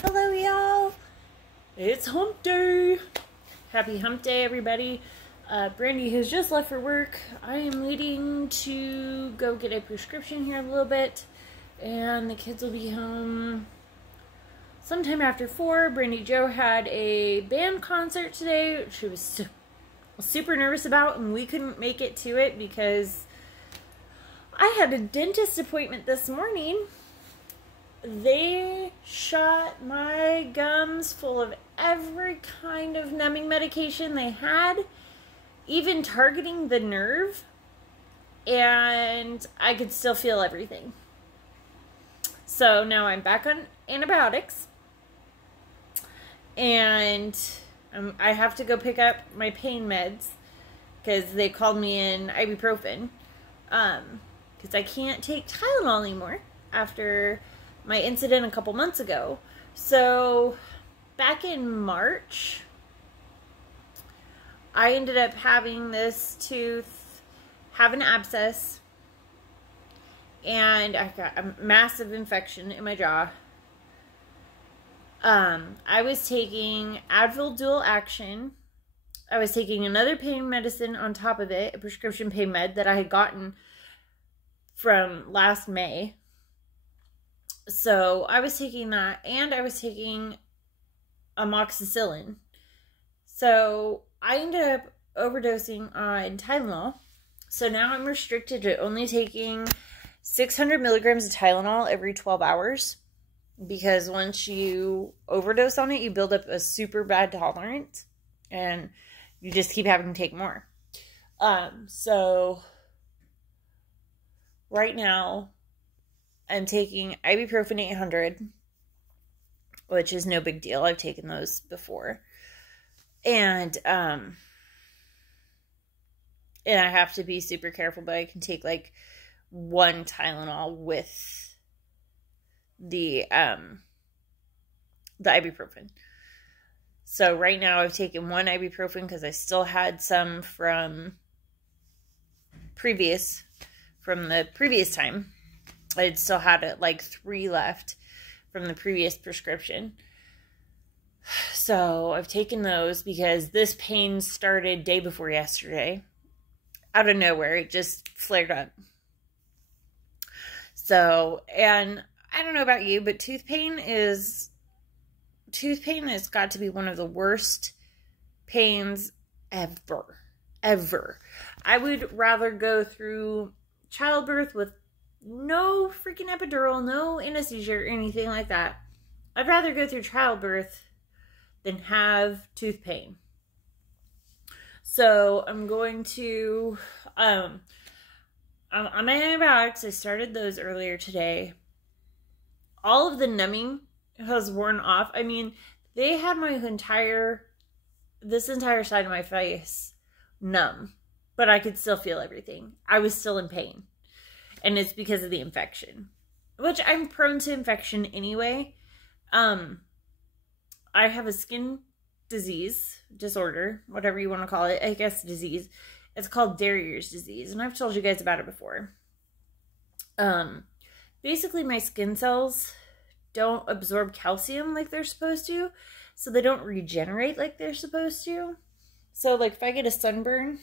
Hello, y'all. It's Hump Day. Happy Hump Day, everybody. Brandy has just left for work. I am waiting to go get a prescription here in a little bit, and the kids will be home sometime after 4. Brandy Jo had a band concert today. She was super nervous about, and we couldn't make it to it because I had a dentist appointment this morning. They shot my gums full of every kind of numbing medication they had, even targeting the nerve, and I could still feel everything. So now I'm back on antibiotics, and I have to go pick up my pain meds because they called me in ibuprofen because I can't take Tylenol anymore after my incident a couple months ago. So back in March, I ended up having this tooth have an abscess, and I got a massive infection in my jaw. I was taking Advil dual action. I was taking another pain medicine on top of it, a prescription pain med that I had gotten from last May. So I was taking that, and I was taking amoxicillin. So I ended up overdosing on Tylenol. So now I'm restricted to only taking 600 milligrams of Tylenol every 12 hours. Because once you overdose on it, you build up a super bad tolerance. And you just keep having to take more. So right now, I'm taking ibuprofen 800, which is no big deal. I've taken those before. And I have to be super careful, but I can take like one Tylenol with the ibuprofen. So right now I've taken one ibuprofen because I still had some from the previous time. I still had it like 3 left from the previous prescription. So I've taken those because this pain started day before yesterday. Out of nowhere, it just flared up. So, and I don't know about you, but tooth pain has got to be one of the worst pains ever. Ever. I would rather go through childbirth with no freaking epidural, no anesthesia or anything like that. I'd rather go through childbirth than have tooth pain. So I'm going to, on my antibiotics, I started those earlier today. All of the numbing has worn off. I mean, they had this entire side of my face numb, but I could still feel everything. I was still in pain. And it's because of the infection, which I'm prone to infection anyway. I have a skin disorder, whatever you want to call it. I guess disease. It's called Darier's disease, and I've told you guys about it before. Basically, my skin cells don't absorb calcium like they're supposed to, so they don't regenerate like they're supposed to. So, like, if I get a sunburn,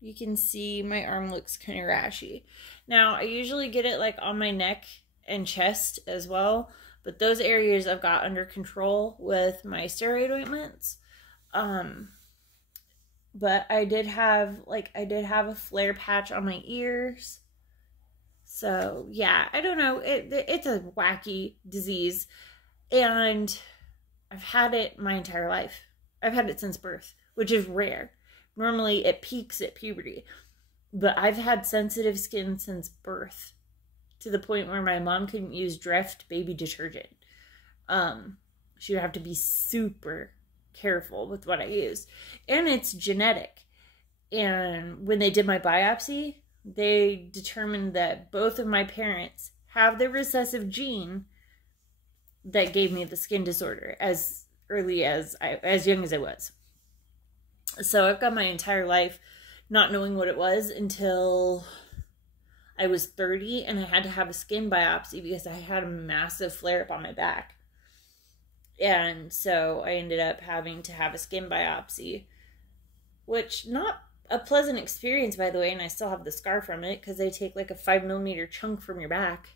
you can see my arm looks kind of rashy. Now, I usually get it like on my neck and chest as well, but those areas I've got under control with my steroid ointments. But I did have a flare patch on my ears. So, yeah, I don't know. It's a wacky disease, and I've had it my entire life. I've had it since birth, which is rare. Normally, it peaks at puberty. But I've had sensitive skin since birth, to the point where my mom couldn't use Dreft baby detergent. She would have to be super careful with what I used. And it's genetic. And when they did my biopsy, they determined that both of my parents have the recessive gene that gave me the skin disorder as young as I was. So I've got my entire life not knowing what it was until I was 30 and I had to have a skin biopsy because I had a massive flare up on my back. And so I ended up having to have a skin biopsy, which not a pleasant experience, by the way, and I still have the scar from it because they take like a 5 millimeter chunk from your back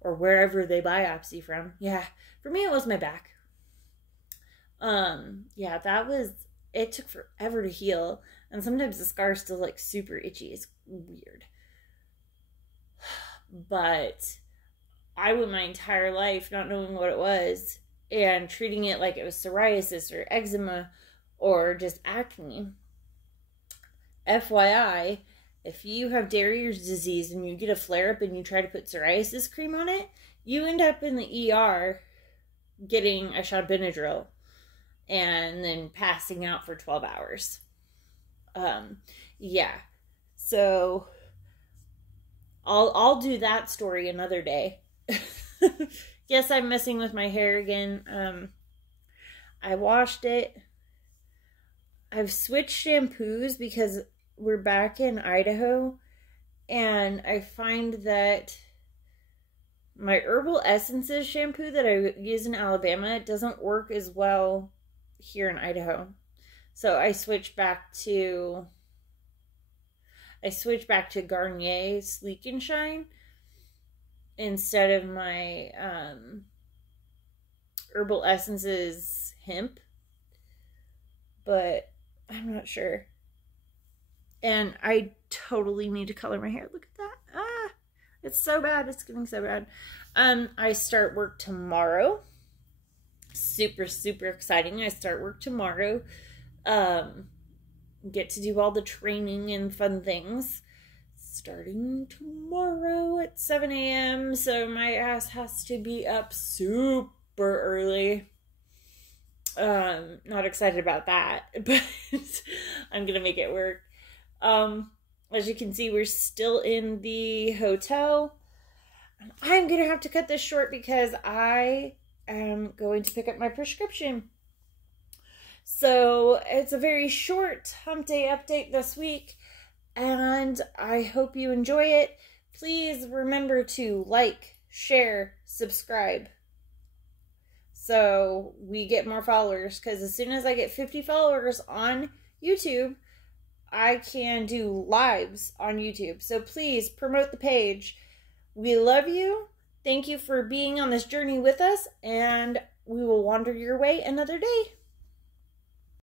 or wherever they biopsy from. Yeah, for me it was my back. Yeah, it took forever to heal, and sometimes the scar is still like super itchy. It's weird. But I went my entire life not knowing what it was and treating it like it was psoriasis or eczema or just acne. FYI, if you have Darier's disease and you get a flare-up and you try to put psoriasis cream on it, you end up in the ER getting a shot of Benadryl and then passing out for 12 hours. Yeah. So I'll do that story another day. Yes, I'm messing with my hair again. I washed it. I've switched shampoos because we're back in Idaho, and I find that my Herbal Essences shampoo that I use in Alabama doesn't work as well here in Idaho. So I switched back to Garnier Sleek and Shine instead of my Herbal Essences Hemp. But I'm not sure. And I totally need to color my hair. Look at that. Ah, it's so bad. It's getting so bad. I start work tomorrow. Super, super exciting. I start work tomorrow. Get to do all the training and fun things. Starting tomorrow at 7 a.m. So my ass has to be up super early. Not excited about that, but I'm gonna make it work. As you can see, we're still in the hotel. I'm gonna have to cut this short because I am going to pick up my prescription. So it's a very short Hump Day update this week, and I hope you enjoy it. Please remember to like, share, subscribe, so we get more followers, because as soon as I get 50 followers on YouTube, I can do lives on YouTube. So please promote the page. We love you. Thank you for being on this journey with us, and we will wander your way another day.